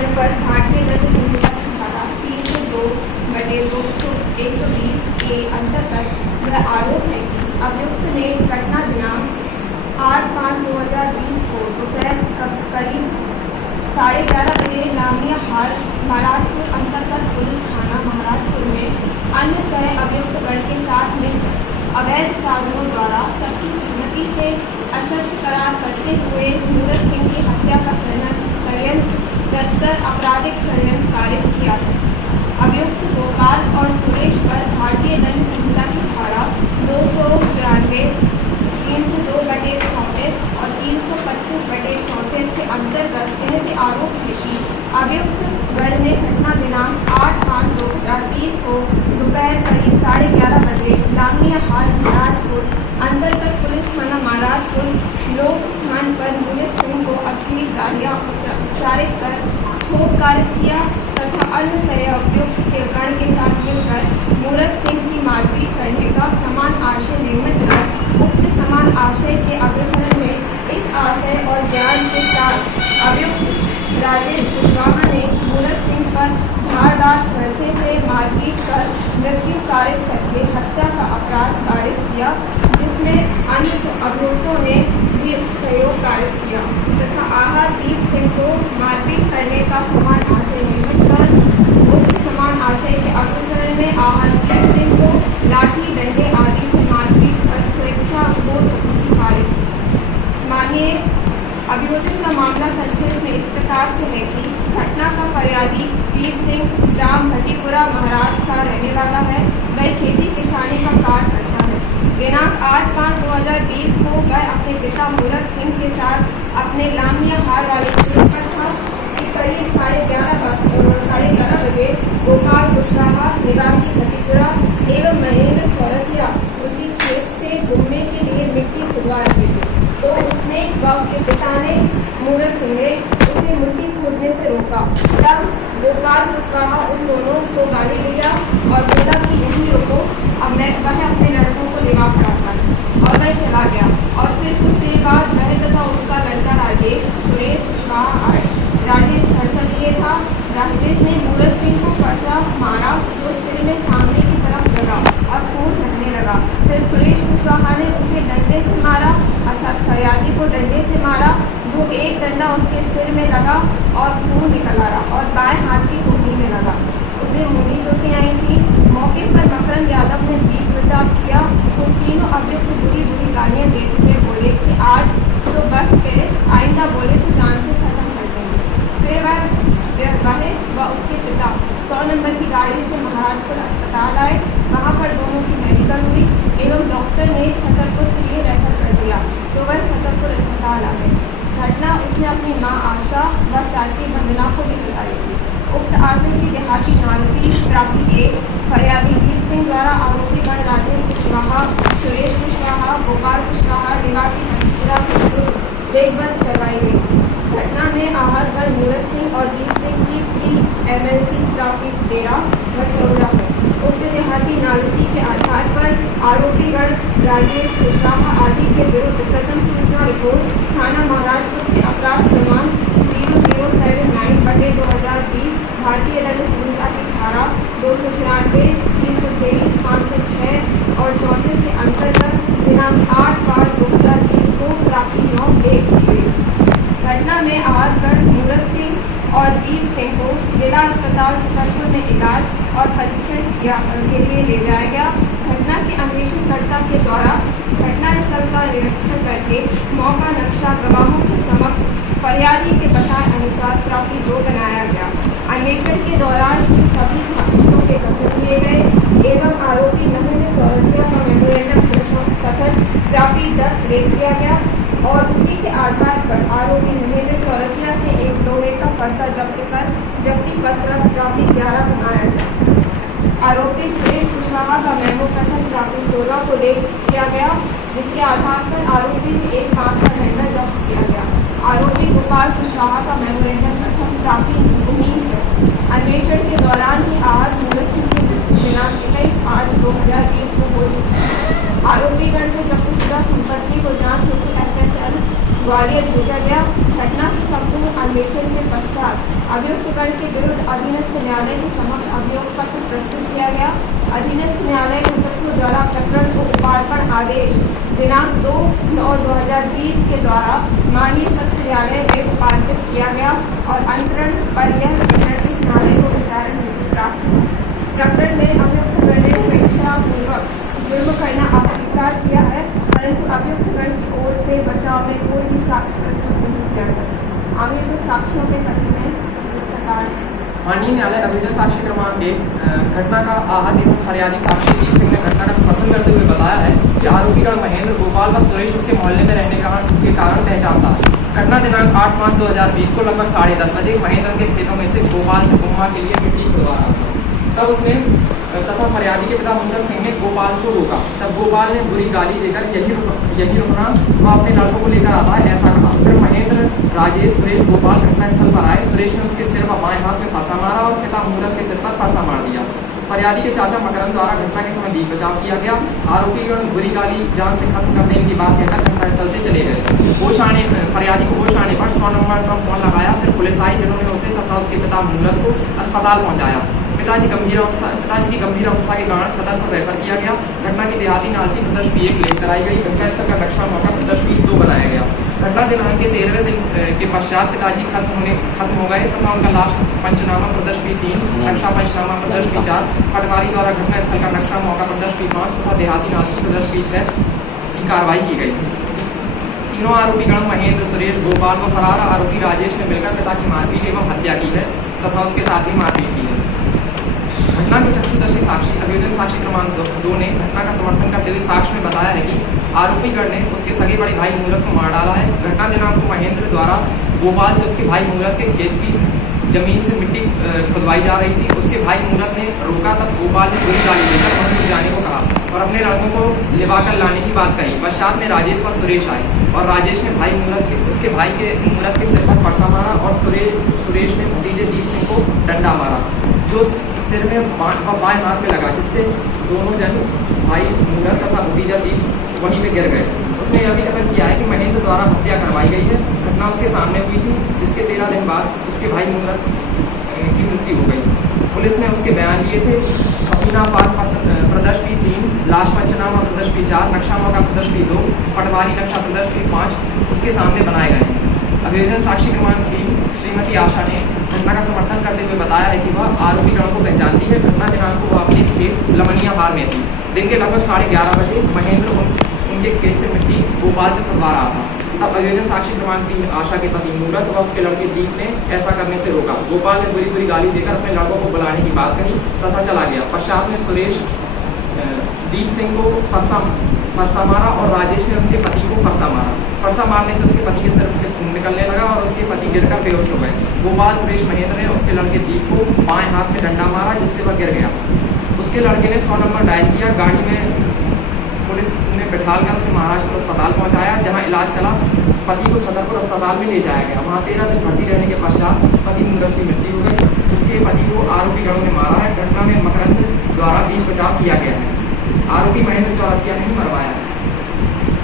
आरोपीगण पर भारतीय दंड संहिता की धारा 302/220 के अंतर्गत यह आरोप है कि अभियुक्त ने घटना दिनांक 8/5/2020 को दोपहर करीब 11:30 बजे लामिया हाल महाराजपुर अंतर्गत पुलिस थाना महाराजपुर में अन्य सह अभियुक्तगण के साथ मिलकर अवैध साधनों द्वारा सबकी सहमति से अशक्त करार करते हुए मूरत सिंह की हत्या का षड्यंत्र रचकर आपराधिक षड्यंत्र कार्य किया था। अभियुक्त गोपाल और सुरेश पर भारतीय दंड संहिता की धारा 294, 302/34 और 325/34 के अंतर्गत यह भी आरोप है कि अभियुक्त गण ने घटना दिनांक 8/5/2020 को दोपहर करीब 11:30 बजे लामिया हाल महाराजपुर अंतर्गत पुलिस थाना महाराजपुर लोक स्थान पर मूरत सिंह को अश्लील गालियाँ उच्चारित कर क्षोभ कार्य किया तथा अन्य सह अभियुक्त के गण के साथ मिलकर मूरत सिंह की मारपीट करने का समान आशय निर्मित कर उक्त समान आशय के अग्रसर में इस आशय और ज्ञान के साथ अभियुक्त राजेश कुशवाहा ने मूरत सिंह पर धारदार बरसे से मारपीट कर मृत्यु कारित करके हत्या का अपराध कारित किया, जिसमें अन्य अभियुक्तों ने भी सहयोग कारित किया तथा आहत दीप सिंह को मारपीट करने का समान आशय निर्मित कर उक्त समान आशय के अग्रसर में आहत दीप सिंह को लाठी डंडे आदि से मारपीट कर स्वेच्छा कारित। मानिए अभियोजन का मामला संक्षिप्त में इस प्रकार से है कि घटना का फरियादी वीर सिंह ग्राम भट्टीपुरा महाराज का रहने वाला है। वह खेती किसानी का कार्य करता है। दिनांक 8/5/2020 को वह अपने पिता मूरत सिंह के साथ अपने लामिया हाल वाले खेत पर था कि करीब 11:30 बजे गोपाल कुशवाहा निवासी भट्टीपुरा एवं महेंद्र चौरसिया उनकी खेत से घूमने के लिए मिट्टी खुदवा रहे थे, तो उसने व उसके पिता ने मूरत सिंह ने उसे मिट्टी खोदने से रोका। तब गोपाल कुशवाहा उन दोनों को गाली दिया और बोला कि नहीं रोको, अब वह अपने लड़कों को लिवा पड़ा था और वह चला गया। और फिर कुछ देर बाद वह तथा उसका लड़का राजेश सुरेश कुशवाहा आए। राजेश फरसा लिए था। राजेश ने मूरत सिंह को फरसा मारा जो सिर में सामने की तरफ लगा और खून बहने लगा। फिर सुरेश कुशवाहा ने उसे डंडे से मारा, अर्थात फरियादी को डंडे से मारा, जो एक डंडा उसके सिर में लगा और खून निकल आया और बाएं हाथ की घुटनी में लगा। उसे मूली चोटें आई थी। मौके पर मकरंद यादव ने बीच बचाव किया तो तीनों अभियुक्त बुरी बुरी गालियाँ देते हुए बोले कि आज तो बस पे, आइंदा बोले तो जान से खत्म कर देंगे। फिर वह व उसके पिता 100 नंबर की गाड़ी से महाराजपुर अस्पताल आए। वहाँ पर दोनों की मेडिकल हुई एवं डॉक्टर ने छतरपुर के लिए रेफर कर दिया, तो वह छतरपुर अस्पताल आ गए। घटना उसने अपनी मां आशा व चाची वंदना को भी बताई थी। उक्त आशय की देहाती नालसी प्राप्ति के फरियादी दीप सिंह द्वारा आरोपीगण राजेश कुशवाहा, सुरेश कुशवाहा, गोपाल कुशवाहा निवासी भट्टीपुरा के विरुद्ध रेगबंद करवाई गई थी। घटना में आहत गण मूरत सिंह और दीप सिंह की PMLC प्राप्ति 13 व 14 है। उक्त देहाती नालसी के आधार पर आरोपीगण राजेश कुशवाहा आदि के विरुद्ध प्रथम सूचना रिपोर्ट थाना महाराजपुर के अपराध क्रमांक 0079/2020 भारतीय दंड संहिता की धारा 294, 323, 506 और 34 के अंतर्गत दिनांक 8/5/2020 को प्राप्ति 9/1 की गई। घटना में आहत गण मूरत सिंह और दीप सिंह को जिला अस्पताल छतरपुर में इलाज और परीक्षण के लिए ले जाया गया। घटना के अन्वेषणकर्ता के द्वारा घटनास्थल का निरीक्षण करके मौका नक्शा गवाहों के समक्ष फरियादी के बताए अनुसार प्राप्ति 2 बनाया गया। अन्वेषण के दौरान सभी साक्ष्यों के कथन किए गए एवं आरोपी महेंद्र चौरसिया का मेमोरेंडम कथन प्राप्ति 10 ले लिया गया और उसी के आधार पर आरोपी महेंद्र चौरसिया से एक लोहे का फरसा जब्त कर जब्ती पत्र प्राप्ति 11 बनाया गया। आरोपी सुरेश कुशवाहा का मेमो कथन प्राप्ति 16 को ले किया गया, जिसके आधार पर आरोपी से एक 5 का डंडा जब्त किया गया। आरोपी गोपाल कुशवाहा का मेमोरेंडम कथन प्राप्ति 19 है। अन्वेषण के दौरान ही आहत मूरत सिंह की दिनांक 21/5/2020 को हो चुकी है। आरोपीगण से जब्तशुदा संपत्ति को जांच हेतु FSL ग्वालियर भेजा गया। घटना की संपूर्ण अन्वेषण के पश्चात अभियुक्तगण के विरुद्ध अधीनस्थ न्यायालय के समक्ष अभियोग पत्र प्रस्तुत किया गया। अधीनस्थ न्यायालय मुजफ्फरपुर द्वारा प्रकरण को उपार्पण आदेश दिनांक 2/9/2020 के द्वारा माननीय सत्र न्यायालय में उपार्पित किया गया और अंतरण पर यह प्रकरण इस न्यायालय को विचारण हेतु प्राप्त हुआ। प्रकरण में अभियुक्तगण ने स्वेच्छापूर्वक जुर्म करना अस्वीकार किया है, परंतु अभियुक्तगण की ओर से बचाव में कोई भी साक्ष्य प्रस्तुत नहीं किया गया। आगे कुछ साक्ष्यों के कथन है इस प्रकार से। माननीय न्यायालय अभियोजन साक्ष्य क्रमांक 1 घटना का आहत एवं फरियादी साक्षी दीप सिंह ने घटना का समर्थन करते हुए बताया है कि आरोपीगण महेंद्र, गोपाल व सुरेश उसके मोहल्ले में रहने के कारण पहचानता है। घटना दिनांक 8 मार्च 2020 को लगभग 10:30 बजे महेंद्र के खेतों में से गोपाल से गुम्मा के लिए मिट्टी खुदवा रहा था। तब उसने तथा फरियादी के पिता मुंदर सिंह ने गोपाल को रोका। तब गोपाल ने बुरी गाली देकर यही रुकना वह अपने लड़कों को लेकर आता है ऐसा कहा। फिर महेंद्र, राजेश, सुरेश, गोपाल घटनास्थल पर आए। सुरेश ने उसके सिर व बाएं हाथ में फरसा मारा और पिता मुंदर के सिर पर फरसा मार दिया। फरियादी के चाचा मकरंद द्वारा घटना के समय बीच बचाव किया गया। आरोपीगण बुरी गाली जान से खत्म कर देने की बात कहकर घटनास्थल से चले गए। फरियादी को होश आने पर 100 नंबर पर फोन लगाया। फिर पुलिस आई, जिन्होंने उसे तथा उसके पिता मुंदर को अस्पताल पहुंचाया। पिताजी की गंभीर अवस्था के कारण सदर पर रेफर किया गया। घटना की देहाती नालसी प्रदर्श भी 1 लेकर आई गई। घटनास्थल का नक्शा मौका प्रदर्श भी 2 बनाया गया। घटना दिनांक के 13वें दिन के पश्चात पिताजी खत्म हो गए तथा उनका लाश पंचनामा प्रदर्श भी 3, नक्शा पंचनामा प्रदर्श भी 4, पटवारी द्वारा घटनास्थल का नक्शा मौका प्रदर्श भी 5 तथा देहाती नालसी प्रदर्श भी 6 की कार्रवाई की गई। तीनों आरोपीगण महेंद्र, सुरेश, गोपाल व फरार आरोपी राजेश ने मिलकर पिता की मारपीट एवं हत्या की है तथा उसके साथ भी मारपीट की है। घटना के चक्षुदर्शी साक्षी अभियोजन साक्षी क्रमांक 2 ने घटना का समर्थन करते हुए साक्ष्य में बताया है कि आरोपीगण ने उसके सगे बड़े भाई मूरत को मार डाला है। घटना दिनांक को महेंद्र द्वारा गोपाल से उसके भाई मूरत के खेत की जमीन से मिट्टी खुदवाई जा रही थी। उसके भाई मूरत ने रोका, तब गोपाल ने बुरी गाली देकर वहीं ले जाने को कहा और अपने लड़कों को लिवाकर लाने की बात कही। पश्चात में राजेश व सुरेश आए और राजेश ने उसके भाई के मूरत के सिर पर फरसा मारा और सुरेश ने भतीजे दीप सिंह को डंडा मारा जो सिर में बाएं हाथ में लगा, जिससे दोनों जन भाई मूरत तथा भतीजा दीप वहीं पे गिर गए। उसने यह भी कथन किया है कि महेंद्र द्वारा हत्या करवाई गई है। घटना उसके सामने हुई थी, जिसके 13 दिन बाद उसके भाई मूरत की मृत्यु हो गई। पुलिस ने उसके बयान लिए थे। समीना पार प्रदर्श भी 3, लाश पंचनामा प्रदर्श भी 4, नक्शा मौका प्रदर्श भी 2, पटवारी नक्शा प्रदर्श भी 5 उसके सामने बनाए गए। अभियोजन साक्षी क्रमांक 3 श्रीमती आशा ने घटना का समर्थन करते हुए बताया है कि वह आरोपीगणों को पहचानती है। घटना दिनांक को वह अपने खेत लमनिया हार में थी। दिन के लगभग 11:30 बजे महेंद्र उनके खेत से मिट्टी गोपाल से खुदवा रहा था। तब अभियोजन साक्षी क्रमांक 3 आशा के पति मूरत व उसके लड़के दीप ने ऐसा करने से रोका। गोपाल ने बुरी गाली देकर अपने लड़कों को बुलाने की बात कही तथा चला गया। पश्चात में सुरेश दीप सिंह को फरसा मारा और राजेश ने उसके पति को फरसा मारा। फरसा मारने से उसके पति के सिर से खून निकलने लगा और उसके पति गिरकर बेहोश हो गए। गोपाल, सुरेश, महेंद्र ने उसके लड़के दीप को बाएं हाथ में डंडा मारा, जिससे वह गिर गया। उसके लड़के ने 100 नंबर डायल किया। गाड़ी में पुलिस ने बिठालकर उसे महाराजपुर अस्पताल पहुंचाया, जहां इलाज चला। पति को छतरपुर अस्पताल में ले जाया गया। वहां 13 दिन भर्ती रहने के पश्चात पति मूरत की मृत्यु हो गई। उसके पति को आरोपीगणों ने मारा है। घटना में मकरंद द्वारा बीच बचाव किया गया है। आरोपी महेंद्र चौरसिया ने ही मरवाया है।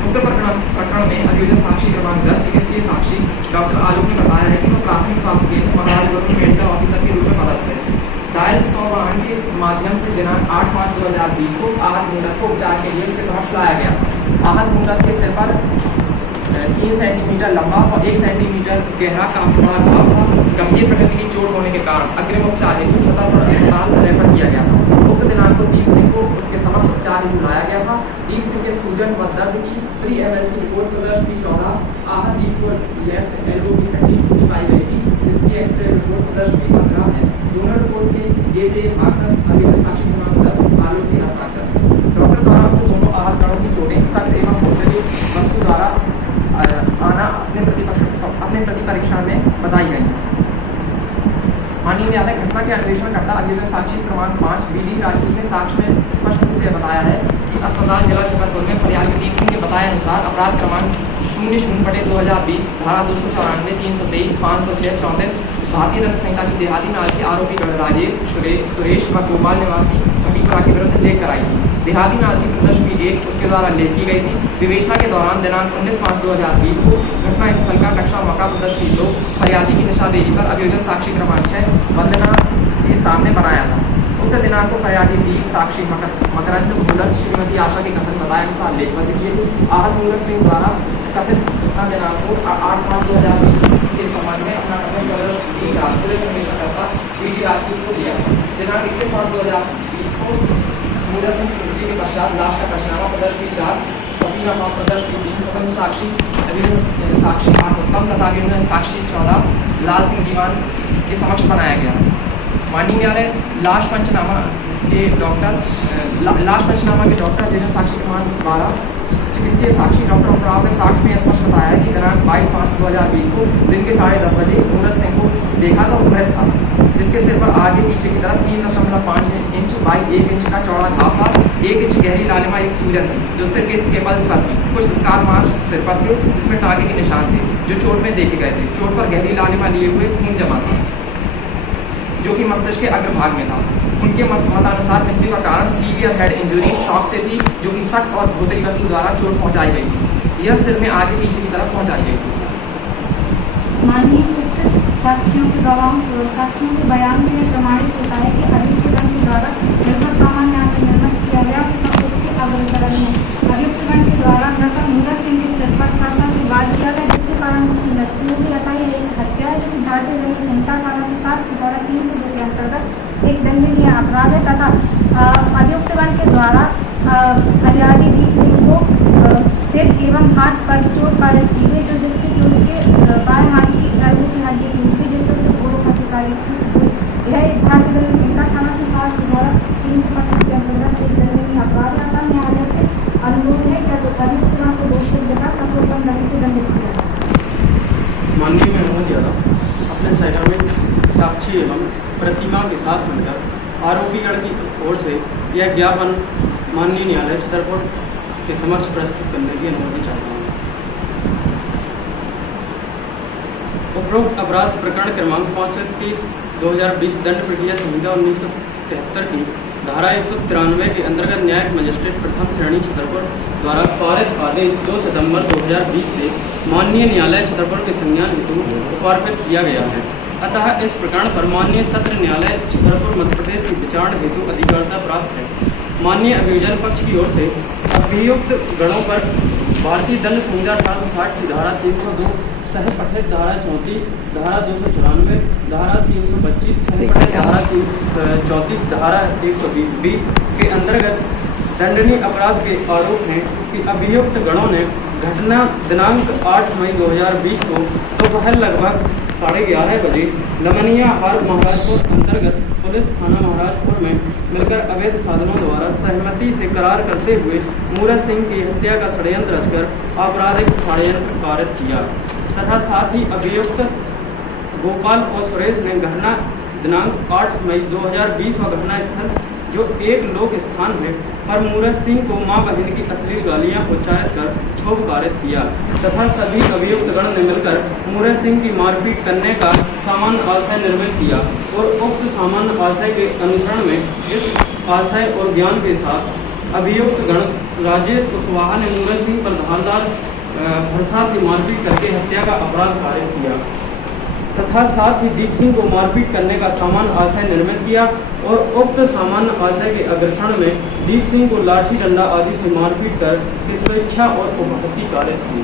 उक्त प्रकरण में अभियोजन साक्षी क्रमांक 10 चिकित्सीय साक्षी डॉक्टर आलोक ने बताया है कि वह प्राथमिक स्वास्थ्य केंद्र महाराजपुर में मेडिकल ऑफिसर के रूप में पदस्थ है। डायल 100 वाहन के माध्यम से दिनांक 8 मार्च 2020 को आहत मूरत को उपचार के लिए उसके समक्ष लाया गया। आहत मूरत के सिर पर 3 सेंटीमीटर लंबा और 1 सेंटीमीटर गहरा काफी बड़ा घाव था। गंभीर प्रकृति की चोट होने के कारण अग्रिम उपचार हेतु छतरपुर अस्पताल रेफर किया गया था। उक्त दिनांक को दीप सिंह को उसके समक्ष उपचार हेतु लाया गया था। दीप सिंह के सूजन व दर्द की प्री एमएलसी रिपोर्ट प्रदर्श भी 14। आहत दीप को लेफ्ट एल्बो की हड्डी टूटी पाई गई थी, जिसकी एक्सरे रिपोर्ट प्रदर्श भी 15 है। दोनों रिपोर्ट के ए से भाग अभियोजन साक्षी क्रमांक 10 आलोक के हस्ताक्षर। डॉक्टर द्वारा उक्त दोनों आहत गणों की चोटें सख्त एवं भौतिक वस्तु द्वारा आना अपने प्रतिपरीक्षण में बताई गई। माननीय न्यायालय घटना के अन्वेषणकर्ता अभियोजन साक्षी क्रमांक 5 बीडी राजपूत ने साक्ष्य में स्पष्ट रूप से बताया है कि अस्पताल जिला छतरपुर में फरियादी दीप सिंह के बताए अनुसार अपराध क्रमांक 00/2020 धारा 294, 323, 506, 34 भारतीय दंड संहिता की देहाती नालसी आरोपी राजेश, सुरेश व गोपाल निवासी मणिपुरा के विरुद्ध लेकर आई। देहाती नालसी प्रदर्श 1 उसके द्वारा लेख की गई थी। विवेचना के दौरान दिनांक 19 मार्च 2020 को घटना स्थल का नक्शा मौका प्रदर्शित दो फरियादी की निशानदेही पर अभियोजन साक्षी क्रमांक 6 वंदना के सामने बनाया था। उक्त दिनांक को फरियादी दीप साक्षी मकरंद मूलत श्रीमती आशा के कथन बताए अनुसार लेखबद्ध किए थे। आहत मूलत सिंह द्वारा कथित घटना दिनांक को 8 मार्च 2020 के संबंध में अपना कथन पुलिस अन्वेषणकर्ता पीडी राजपूत को दिया। दिनांक 21 मार्च 2020 को मूलत सिंह की मृत्यु के पश्चात लाश का पंचनामा प्रदर्श की 4 सफीना माप प्रदर्श की 3 स्वतंत्र साक्षी अभियोजन साक्षी 8 उत्तम तथा अभियोजन साक्षी 14 लाल सिंह दीवान के समक्ष बनाया गया। माननीय न्यायालय लाश पंचनामा के डॉक्टर अभियोजन साक्षी क्रमांक 12 चिकित्सीय साक्षी डॉक्टर ओमराव ने साक्ष्य में स्पष्ट बताया कि दिनांक 22 मार्च 2020 को दिन के 10:30 बजे मूलत सिंह को देखा तो मृत था, जिसके सिर पर आगे पीछे की तरफ 3.5 इंच बाई 1 इंच का चौड़ा घाव था। 1 इंच गहरी लालिमा एक सूजन थी जो सिर के स्केपल्स पर थी। कुछ स्कार मार्क्स सिर पर थे जिसमें टाँगे के निशान थे जो चोट में देखे गए थे। चोट पर गहरी लालिमा लिए हुए खून जमा था जो कि मस्तिष्क के अग्रभाग में था। उनके मतानुसार मृत्यु का कारण सीवियर हेड इंजरी शॉक से थी जो कि सख्त और भूतली वस्तु द्वारा चोट पहुंचाई गई थी। यह सिर में आगे पीछे की तरफ पहुंचाई गई थी। माननीय साक्षियों के बयान से यह प्रमाणित होता है कि अभियुक्तगण के द्वारा निर्भर सामान्य न्याय से निर्णय किया गया तथा उसके अग्रसरण में अभियुक्तगण के द्वारा मृतक मूलत सिंह के सिर पर फांसा से वार किया गया, जिसके कारण उसकी मृत्यु हो गई। अतः यह एक हत्या है जो कि भारतीय दंड संहिता 1860 की धारा 302 के अंतर्गत एक दंडनीय अपराध है तथा अभियुक्तगण के द्वारा फरियादी दीप सिंह को सिर एवं हाथ पर चोट पारित की गई, जो जिससे कि उसके बाएं हाथ की एल्बो की हड्डी टूट गई, जिससे उसे घोड़ों का शिकारी हुई। यह एक भारतीय दंड संहिता 1860 की धारा 325 के अंतर्गत एक दंडनीय अपराध आता। न्यायालय से अनुरोध है कि अभियुक्तगण को दोषी जगह कठोरतम दंड से दंडित किया जाए। माननीय महोदय अपने सहकर्मी साक्षी एवं प्रतिमा के साथ मिलकर आरोपीगण की ओर से यह ज्ञापन माननीय न्यायालय छतरपुर के समक्ष प्रस्तुत करने की अनुमति चाहता हूँ। उपरोक्त अपराध प्रकरण क्रमांक 530/2020 दंड प्रक्रिया संहिता 1973 की धारा 193 के अंतर्गत न्यायिक मजिस्ट्रेट प्रथम श्रेणी छतरपुर द्वारा पारित आदेश 2 सितंबर 2020 से माननीय न्यायालय छतरपुर के संज्ञान हेतु समर्पित किया गया है। अतः इस प्रकरण पर माननीय सत्र न्यायालय छतरपुर मध्य प्रदेश की विचारण हेतु अधिकारिता प्राप्त है। माननीय अभियोजन पक्ष की ओर से अभियुक्त गणों पर भारतीय दंड संहिता 1860 की धारा 302 सह पठित धारा 34 धारा 294 धारा 325 सह पठित धारा 34 धारा 120B के अंतर्गत दंडनीय अपराध के आरोप हैं कि अभियुक्त गणों ने घटना दिनांक 8 मई 2020 को दोपहर लगभग 11:30 बजे लमनिया हार महाराजपुर अंतर्गत पुलिस थाना महाराजपुर में मिलकर अवैध साधनों द्वारा सहमति से करार करते हुए मूलत सिंह की हत्या का षड्यंत्र रचकर आपराधिक षड्यंत्र पारित किया तथा साथ ही अभियुक्त गोपाल और सुरेश ने घटना दिनांक 8 मई 2020 व घटना स्थल जो एक लोक स्थान है पर मूलत सिंह को मां बहन की अश्लील गालियां उच्चारित कर क्षोभ पारित किया तथा सभी अभियुक्तगण ने मिलकर मूलत सिंह की मारपीट करने का सामान्य आशय निर्मित किया और उक्त सामान्य आशय के अनुसरण में इस आशय और ज्ञान के साथ अभियुक्तगण राजेश कुशवाहा ने मूलत सिंह पर धारदार फरसा से मारपीट करके हत्या का अपराध पारित किया तथा साथ ही दीप सिंह को मारपीट करने का सामान्य आशय निर्मित किया और उक्त सामान्य आशय के अग्रसरण में दीप सिंह को लाठी डंडा आदि से मारपीट कर स्वेच्छा और उपहत्या कारित की।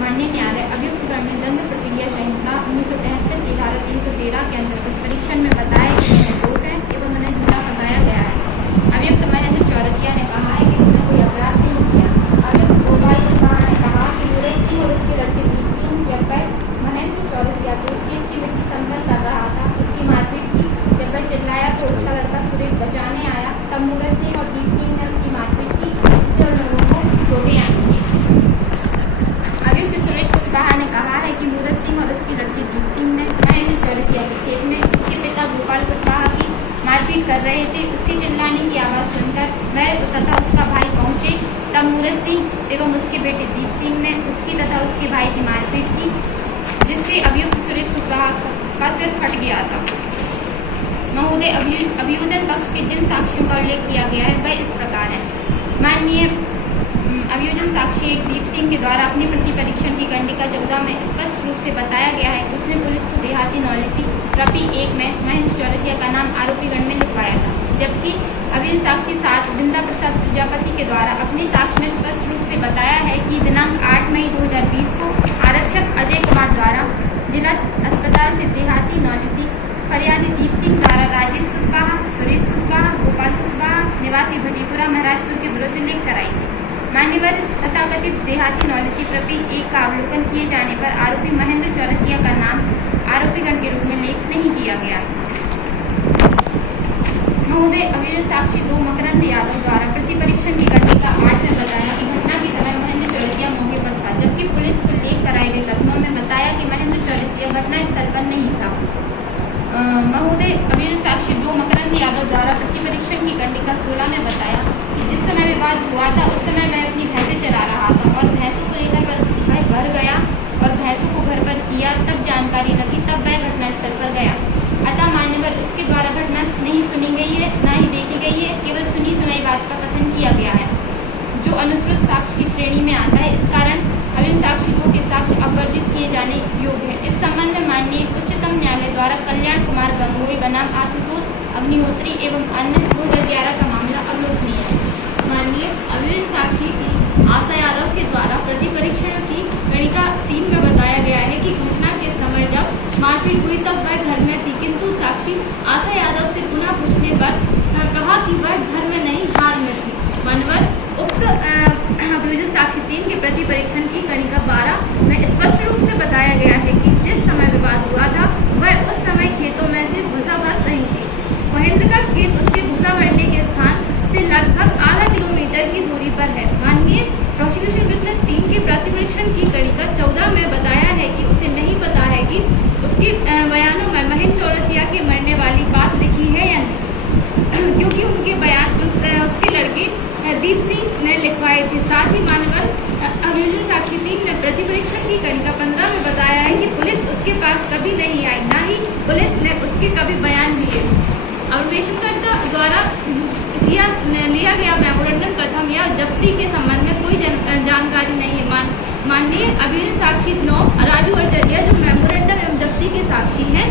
माननीय न्यायालय अभियुक्तगण ने दंड प्रक्रिया संहिता 1973 की धारा 313 के अंतर्गत परीक्षण में बताया कि यह निर्दोष है एवं उन्हें झूठा फंसाया गया है। अभियुक्त महेंद्र चौरसिया ने कहा है कि उसने कोई अपराध नहीं किया। अभियुक्त गोपाल कुशवाहा ने कहा कि मूलत सिंह और उसके लड़के दीप सिंह जब वह महेंद्र चौरसिया को खेत की मिट्टी समतल कर रहा था उसकी मारपीट की। जब वह चिल्लाया तो उसका लड़का सुरेश बचाने आया, तब मूलत सिंह और दीप सिंह ने उसकी मारपीट की, जिससे उन लोगों को चोटें आई थी। अभियुक्त सुरेश कुशवाहा ने कहा है कि मूलत सिंह और उसकी लड़की दीप सिंह ने महेंद्र चौरसिया के खेत में उसके पिता गोपाल कुशवाहा की मारपीट कर रहे थे। उसके चिल्लाने की आवाज़ सुनकर वह तथा उसका भाई पहुंचे, तब मूलत सिंह एवं उसके बेटे दीप सिंह ने उसकी तथा उसके भाई की मारपीट की, जिससे अभियुक्त सुरेश कुशवाहा का सिर फट गया था। महोदय, अभियोजन पक्ष के जिन साक्ष्यों का उल्लेख किया गया है वह इस प्रकार है। माननीय अभियोजन साक्षी एक दीप सिंह के द्वारा अपने प्रति परीक्षण की कंडिका 14 में स्पष्ट रूप से बताया गया है कि उसने पुलिस को देहाती नॉलेसी प्रति 1 में महेंद्र चौरसिया का नाम आरोपीगण में लिखवाया था, जबकि अभियोजन साक्षी 7 बिंदा प्रसाद प्रजापति के द्वारा अपने साक्ष्य में स्पष्ट रूप से बताया है कि दिनांक 8 मई 2020 को आरक्षक अजय कुमार द्वारा जिला अस्पताल से देहाती नॉलेसी फरियादी दीप सिंह द्वारा राजेश कुशवाहा, सुरेश कुशवाहा, गोपाल कुशवाहा निवासी भटीपुरा महाराजपुर के विरुद्ध लिख कराई थी। मान्यवर तथाकथित देहाती नॉलेसी प्रति 1 का अवलोकन किए जाने पर आरोपी महेंद्र चौरसिया का नाम आरोपीगण के रूप में लेख नहीं किया गया। महोदय, अभियोजन साक्षी 2 मकरंद यादव द्वारा प्रति परीक्षण की कंडिका 8 में बताया कि घटना के समय महेंद्र चौरसिया मौके पर था, जबकि पुलिस को लेख कराए गए कथनों में बताया कि महेंद्र चौरसिया घटना स्थल पर नहीं था। महोदय, अभियोजन साक्षी 2 मकरंद यादव द्वारा प्रति परीक्षण की कंडिका 16 में बताया कि जिस समय विवाद हुआ था उस समय मैं अपनी भैंसें चरा रहा था और भैंसों को लेकर वह घर गया और भैंसों को घर पर किया, तब जानकारी लगी, तब वह घटनास्थल पर गया। अतः मान्यवर उसके द्वारा घटना नहीं सुनी गई है, न ही देखी गई है, केवल सुनी सुनाई बात का कथन किया गया है, जो अनुश्रुत साक्ष्य की श्रेणी में आता है। इस कारण अभियोजन साक्षी 2 के साक्ष्य अवर्जित किए जाने योग्य है। इस संबंध में माननीय उच्चतम न्यायालय द्वारा कल्याण कुमार गंगोई बनाम आशुतोष अग्निहोत्री एवं अन्य 2011 का मामला अवलोकनीय है। माननीय अभियोजन साक्षी की आशा यादव के द्वारा प्रति परीक्षण की कंडिका 3 में बताया गया है कि घटना के समय जब मारपीट हुई तब वह घर में थी, किंतु साक्षी आशा यादव से पुनः पूछने पर कहा कि वह घर में नहीं, हाल में थी। मान्यवर, उक्त अभियोजन साक्षी 3 के प्रति परीक्षण की कंडिका 12 में स्पष्ट रूप से बताया गया है कि जिस समय विवाद हुआ था वह उस समय खेतों में से भूसा भर रही थी। महेंद्र का खेत उसके भूसा भरने के स्थान से लगभग आधा किलोमीटर की दूरी पर है। माननीय प्रोसिक्यूशन विजिलेंस 3 के प्रति परीक्षण की कंडिका 14 में बताया है कि उसे नहीं पता है कि उसके बयानों में महेंद्र चौरसिया के मरने वाली बात लिखी है या नहीं, क्योंकि उनके बयान उसके लड़के दीप सिंह ने लिखवाए थे। साथ ही मानवर अभियोजन साक्षी 3 ने प्रति परीक्षण की कंडिका 15 में बताया है कि पुलिस उसके पास कभी नहीं आई, न ही पुलिस ने उसके कभी बयान दिए। अन्वेषणकर्ता द्वारा लिया गया मेमोरेंडम कथन या जब्ती के संबंध में कोई जानकारी नहीं है। माननीय अभियोजन साक्षी 9 राजू अर्चरिया, जो मेमोरेंडम एवं जब्ती के साक्षी हैं,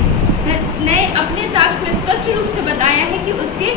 ने अपने साक्ष्य में स्पष्ट रूप से बताया है कि उसके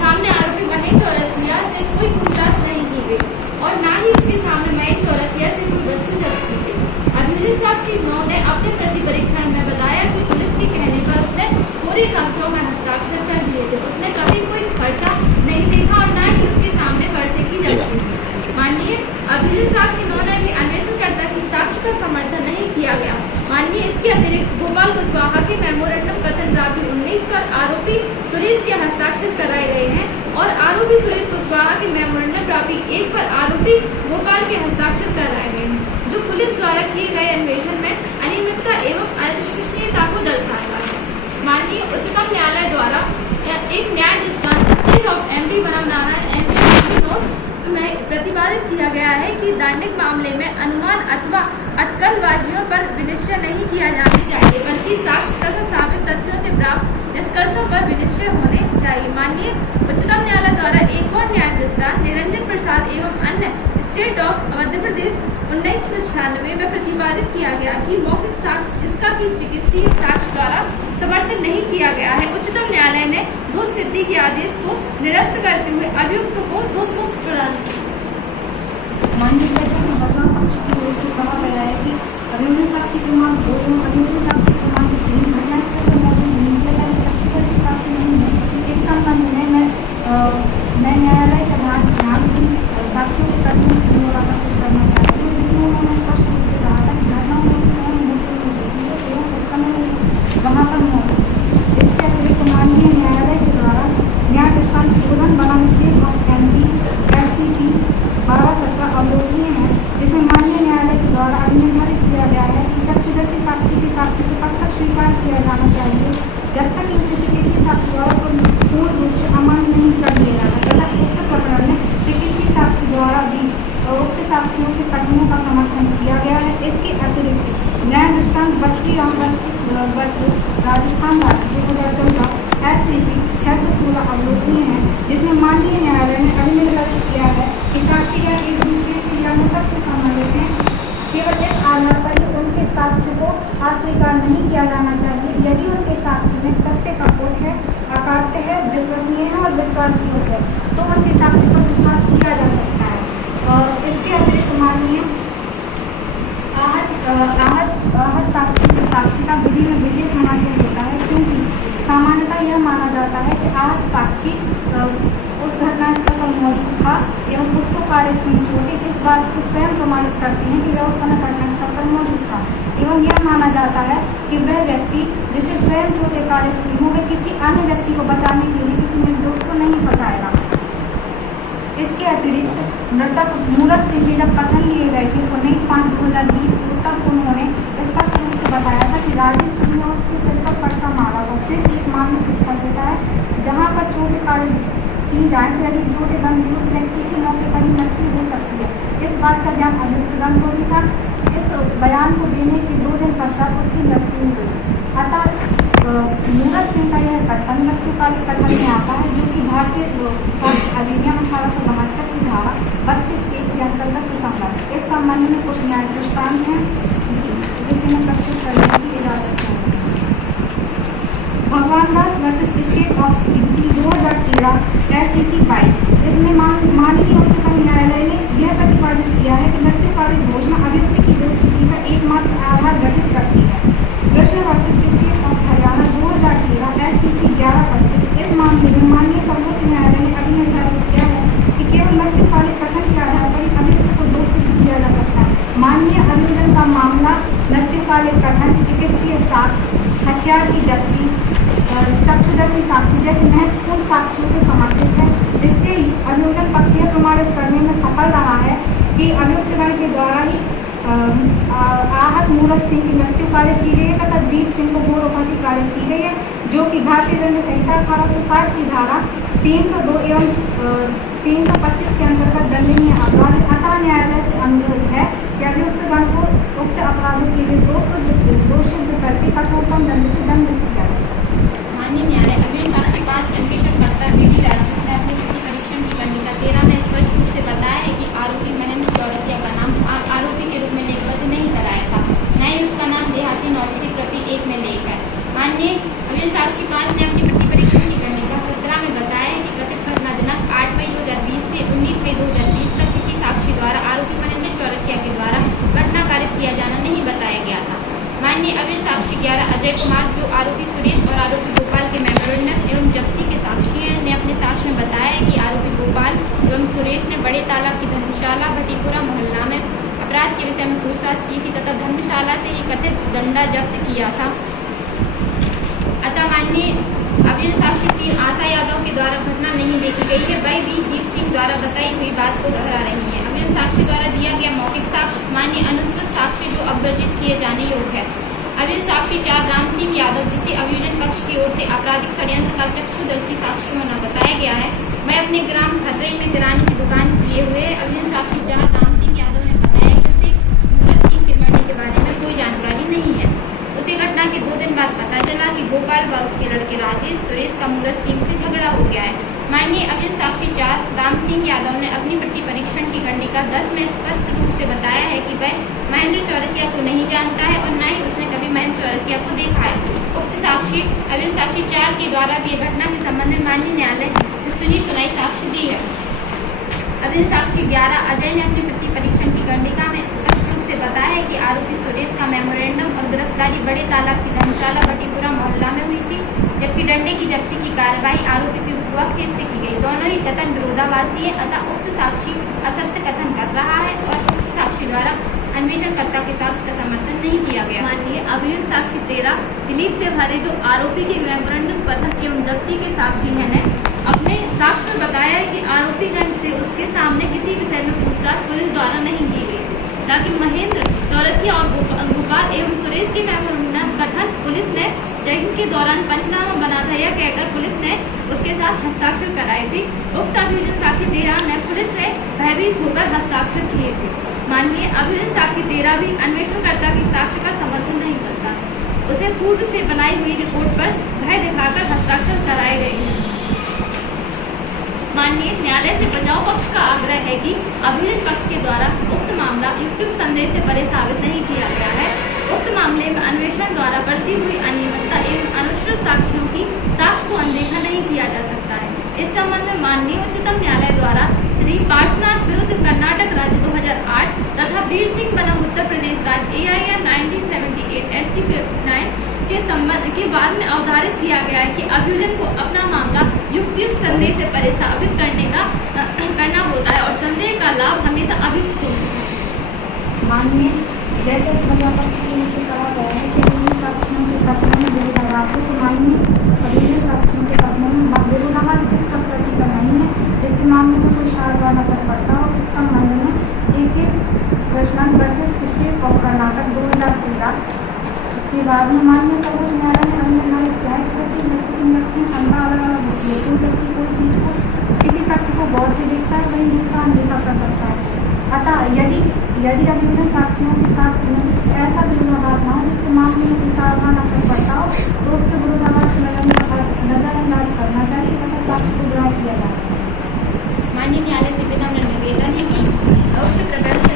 सामने आरोपी महेंद्र चौरसिया से कोई पूछताछ नहीं की गई और ना ही उसके सामने महेंद्र चौरसिया से कोई वस्तु जब्त की गई। अभियोजन साक्षी 9 ने अपने प्रति परीक्षण में बताया कि पुलिस के कहने पर उसने पूरे कागजों में हस्ताक्षर कर दिए थे। उसने कभी कोई फर्सा नहीं देखा और ना ही उसके सामने फर्से की जब्ती की। माननीय अभियोजन साक्षी 9 ने भी अन्वेषणकर्ता की साक्ष्य का समर्थन नहीं किया गया। माननीय इसके अतिरिक्त गोपाल कुशवाहा के मेमोरेंडम कथन प्राप्ति 19 पर आरोपी सुरेश के हस्ताक्षर कराए गए हैं और आरोपी सुरेश कुशवाहा के मेमोरेंडम प्राप्ति 1 पर आरोपी गोपाल के हस्ताक्षर कराए गए हैं, जो पुलिस द्वारा किए गए अन्वेषण में अनियमितता एवं अविश्वसनीयता को दर्शाता है। माननीय उच्चतम न्यायालय द्वारा एक न्याय दृष्टांत स्टेट ऑफ एमपी बनाम नारायण एमपी नोट में प्रतिपादित किया गया है कि दंडिक मामले में अनुमान अथवा अटकलबाजियों पर विनिश्चय नहीं किया जाना चाहिए, बल्कि साक्ष्य तथा साबित तथ्यों से प्राप्त निष्कर्षों पर विनिश्चय होने चाहिए। माननीय उच्चतम न्यायालय द्वारा एक और न्याय दृष्टांत निरंजन प्रसाद एवं अन्य स्टेट ऑफ मध्य प्रदेश 1996 में प्रतिपादित किया गया कि मौखिक साक्ष्य जिसका कि चिकित्सीय साक्ष्य द्वारा समर्थन नहीं किया गया है, उच्चतम न्यायालय ने दोष सिद्धि के आदेश को निरस्त करते हुए अभियुक्त को दोषमुक्त प्रदान किया। माननीय जैसा कि बचाव पक्ष की ओर से कहा गया है कि अभियोजन साक्षी क्रमांक 2 एवं अभियोजन साक्षी क्रमांक 3 घटनास्थल पर मौजूद मीडिया का साक्षी नहीं है। इस संबंध में मैं न्यायालय का ध्यान साक्षियों के कथनों की ओर आकर्षित करना चाहती हूँ, जिसमें उन्होंने स्पष्ट रूप से कहा था कि घटना उन्होंने स्वयं मौके पर देखी है एवं उस समय वहाँ पर मौजूद। इसके अतिरिक्त माननीय न्यायालय के द्वारा न्याय दृष्टांत शोधन बनाम स्टेट ऑफ एमपी FCC 12-17 अवलोकनीय है, जिसमें माननीय न्यायालय के द्वारा निर्धारित किया गया है कि चक्षुदर्शी साक्षी के साक्ष्य को तब तक स्वीकार किया जाना चाहिए जब तक कि उसे चिकित्सीय साक्ष्य द्वारा पूर्ण रूप से अमान्य नहीं कर दिया जाता तथा उक्त प्रकरण में चिकित्सीय साक्ष्य द्वारा भी उक्त साक्षियों के कथनों का समर्थन किया गया है। इसके अतिरिक्त न्याय दृष्टांत बस्ती वर्सेस राजस्थान राज्य 2014 SCC 616 अवलोकनीय है, जिसमें माननीय न्यायालय ने अभिनिर्धारित किया है कि साक्षी या एक दूसरे से या अस्वीकार नहीं किया जाना चाहिए यदि उनके साक्ष्य में सत्य का पुट है, अकाट्य है, विश्वसनीय है और विश्वासयोग्य है, तो उनके साक्ष्य पर विश्वास किया जा सकता है। इसके अतिरिक्त माननीय आहत साक्षी के साक्षी का विधि में विशेष महत्व होता है, क्योंकि सामान्यतः यह माना जाता है कि आहत साक्षी उस घटनास्थल पर मौजूद था एवं उसको कारित हुई चोटें इस बात को स्वयं प्रमाणित करती हैं कि वह उस समय घटनास्थल पर मौजूद था एवं यह माना जाता है कि वह व्यक्ति जिसे स्वयं चोटें कारित हुई हो वह किसी अन्य व्यक्ति को बचाने के लिए किसी निर्दोष को नहीं फंसाएगा। इसके अतिरिक्त मृतक मूरत सिंह के जब कथन लिए गए थे 19/5/2020 को तब उन्होंने स्पष्ट रूप से बताया था कि राजेश सिंह ने उसके सिर पर पर्चा मारा था। सिर्फ एक मामला स्थल होता है जहाँ पर चोटें कारित की जाए तो यदि चोटें गंभीर उस व्यक्ति की मौके पर ही मृत्यु हो सकती है। इस बात का ज्ञान अभियुक्तगण को भी था। इस बयान को देने के 2 दिन पश्चात उसकी मृत्यु हुई। अतः मूरत सिंह का यह कथन मृत्युकालिक कथन में आता है, जो कि भारतीय साक्ष्य अधिनियम 1872 की धारा 32 के अंतर्गत सुसंगत है। इस संबंध में कुछ न्याय दृष्टांत हैं जिसे मैं प्रस्तुत करने की इजाजत है। Bhagwan Das versus state of UP 2013 SCC 22। इसमें माननीय उच्चतम न्यायालय ने यह प्रतिपादित किया है कि मृत्युकालिक घोषणा अभियुक्त की दोषी का एकमात्र आधार गठित करती है। Krishna versus state of Haryana 2013 SCC 11/25। इस मामले में माननीय सर्वोच्च न्यायालय ने अभी निर्धारित किया है कि केवल मृत्युकालिक कथन के आधार पर ही अभियुक्त को दोषी किया जा सकता है। माननीय अभियोजन का मामला मृत्युकालिक कथन, चिकित्सीय साक्ष्य, हथियार की जब्ती, चक्षुदर्शी साक्षी जैसे महत्वपूर्ण साक्ष्यों से समर्थित है, जिससे अभियोजन पक्ष यह प्रमाणित करने में सफल रहा है कि अभियुक्तगण के द्वारा ही आहत मूरत सिंह की मृत्यु कारित की गई है तथा दीप सिंह को गोरोपति कारित की गई है, जो कि भारतीय दंड संहिता 1860 की धारा 302 एवं 325 के अंतर्गत दंडनीय अपराध। अतः न्यायालय से अनुरोध है कि अभियुक्तगण को उक्त अपराधों के लिए दोष सिद्ध करके कठोरतम दंड से दंडित किया जाए। माननीय न्यायालय अभियुक्त साक्षी 5 अन्वेषणकर्ता बीडी राजपूत ने अपने पिछले परीक्षण की खंडिका 13 में स्पष्ट रूप से बताया है कि आरोपी महेंद्र चौरसिया का नाम आरोपी के रूप में लेखबद्ध नहीं कराया था, न ही उसका नाम देहाती नौलिसी प्रति 1 में लेख है। माननीय अभियुक्त साक्षी 5 ने अपनी पिछले परीक्षण की खंडिका 17 में बताया है कि कथित घटना दिनांक 8 मई 2020 से 19 मई 2020 तक किसी साक्षी द्वारा आरोपी महेंद्र चौरसिया के द्वारा घटना कारित किया जाना नहीं बताया गया था। माननीय अभियुक्त साक्षी 11 अजय कुमार, जो आरोपी सुरेश और आरोपी गोपाल के मेमोरेंडम एवं जब्ती के साक्षी हैं, ने अपने साक्ष्य में बताया है कि आरोपी गोपाल एवं सुरेश ने बड़े तालाब की धर्मशाला भटीपुरा मोहल्ला में अपराध के विषय में पूछताछ की थी तथा धर्मशाला से ही कथित डंडा जब्त किया था। अतः माननीय अभियुक्त साक्षी की आशा यादव के द्वारा घटना नहीं देखी गई है, वह भी दीप सिंह द्वारा बताई हुई बात को दोहरा रही है। अभियुक्त साक्षी द्वारा दिया गया मौखिक साक्ष्य माननीय अनुश्रुत साक्ष्य जो अब वर्जित किए जाने योग्य है। अभियुक्त साक्षी 4 राम सिंह यादव, जिसे अभियोजन पक्ष की ओर से आपराधिक षड्यंत्र का चक्षुदर्शी साक्ष्य होना बताया गया है, वह अपने ग्राम खर्रई में किराने की दुकान लिए हुए। अभियुक्त साक्षी 4 राम सिंह यादव ने बताया कि उसे मूरत सिंह के मरने के बारे में कोई जानकारी नहीं है। उसे घटना के 2 दिन बाद पता चला कि गोपाल व उसके लड़के राजेश सुरेश का मूरत सिंह से झगड़ा हो गया है। माननीय अभियुक्त साक्षी 4 राम सिंह यादव ने अपनी प्रति परीक्षण की खंडिका 10 में स्पष्ट रूप से बताया है कि वह महेंद्र चौरसिया को नहीं जानता है और न ही उसने कभी महेंद्र चौरसिया को देखा है। उक्त साक्षी अभियुक्त साक्षी 4 के द्वारा भी घटना के संबंध में माननीय न्यायालय ने सुनी सुनाई साक्ष्य दी है। अभियुक्त साक्षी 11 अजय ने अपनी प्रति परीक्षण की खंडिका में स्पष्ट रूप से बताया है कि आरोपी सुरेश का मेमोरेंडम और गिरफ्तारी बड़े तालाब की धर्मशाला भटीपुरा मोहल्ला में हुई थी, जबकि डंडे की जब्ती की कार्रवाई आरोपी के उपवास केस से की गई। दोनों ही कथन विरोधाभासी है, अतः उक्त साक्षी असत्य कथन कर रहा है और उक्त साक्षी द्वारा अन्वेषणकर्ता के साक्ष्य का समर्थन नहीं किया गया। माननीय अभियुक्त साक्षी 13 दिलीप से भरे, जो आरोपी के मेमोरेंडम कथन एवं जब्ती के साक्षी हैं, ने अपने साक्ष्य में बताया है कि आरोपीगण से उसके सामने किसी विषय में पूछताछ पुलिस द्वारा नहीं की गई, ताकि महेंद्र चौरसिया और गोपाल एवं सुरेश के मेमोरेंडम कथन पुलिस ने चेकिंग के दौरान पंचनामा बना था, यह कहकर पुलिस ने उसके साथ हस्ताक्षर कराए थे। उक्त अभियोजन साक्षी 13 ने पुलिस में भयभीत होकर हस्ताक्षर किए थे। माननीय अभियोजन साक्षी 13 भी अन्वेषणकर्ता के साक्ष्य का समर्थन नहीं करता, उसे पूर्व से बनाई हुई रिपोर्ट पर भय दिखाकर हस्ताक्षर कराए गए हैं। माननीय न्यायालय से बचाव पक्ष का आग्रह है कि अभियोजन पक्ष के द्वारा उक्त मामला युक्तियुक्त संदेह से परे साबित नहीं किया गया है। उक्त मामले में अन्वेषण मिली हुई अनियमितता एवं अनुश्रुत साक्ष्यों की साक्ष्य को अनदेखा नहीं किया जा सकता है। इस संबंध में माननीय उच्चतम न्यायालय द्वारा श्री पार्श्वनाथ विरुद्ध कर्नाटक राज्य 2008 तथा वीर सिंह बनाम उत्तर प्रदेश राज्य AIR 1978 SC59 के संबंध के बाद में अवधारित किया गया है कि अभियोजन को अपना मामला युक्तियुक्त संदेह से परे साबित करना होता है और संदेह का लाभ हमेशा अभियुक्त को मिलता है। माननीय जैसे कि बचाव पक्ष की ओर से कहा गया है कि अभियुक्त साक्ष्यों के कथनों में विरोधाभास है, तो माननीय अभियुक्त साक्ष्यों के कथनों में विरोधाभास किस प्रकृति का नहीं है जिससे मामले में कोई सारवार असर पड़ता हो। इस संबंध में एक Krishnan versus state of Karnataka 2013 के बाद में माननीय सर्वोच्च न्यायालय ने निर्धारित किया है कि प्रति व्यक्ति की लक्षण क्षमता अलग अलग होती है। कोई व्यक्ति कोई चीज को किसी तथ्य को गौर से देखता है, वही दूसरा अनदेखा कर सकता है। अतः यदि अभियोजन साक्ष्यों के साक्ष्य में ऐसा विरोधाभास न हो जिससे मामले में कोई सावधान असर पड़ता हो, तो उसके विरोधाभास को नजरअंदाज करना चाहिए तथा साक्ष्य को ग्रहण किया जाए। माननीय न्यायालय से विनम्र निवेदन है कि उक्त प्रकरण से